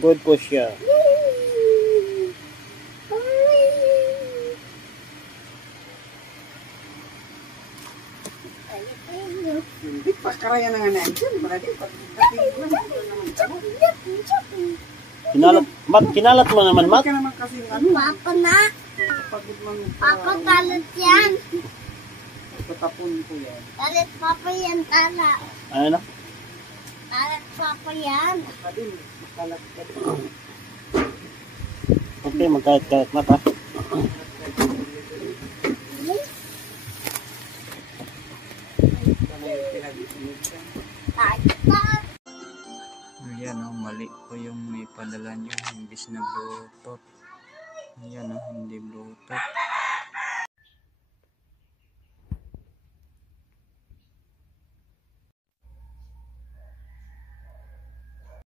Good po siya. Hindi pa karaya na nga na dyan. Marami pa. Kinalat mo naman, Mat. Ka naman kasi ano. Papa na. Pagod man. Papa galit yan. Tatapon ko yan. Galit papa yan, tala. Ano? Galit papa yan. Sabi, makalat ka. Okay, magkahit-kahit, Mat, ha? Ayan o, mali po yung may padala nyo. Imbis na Bluetooth. Ayan o, hindi Bluetooth.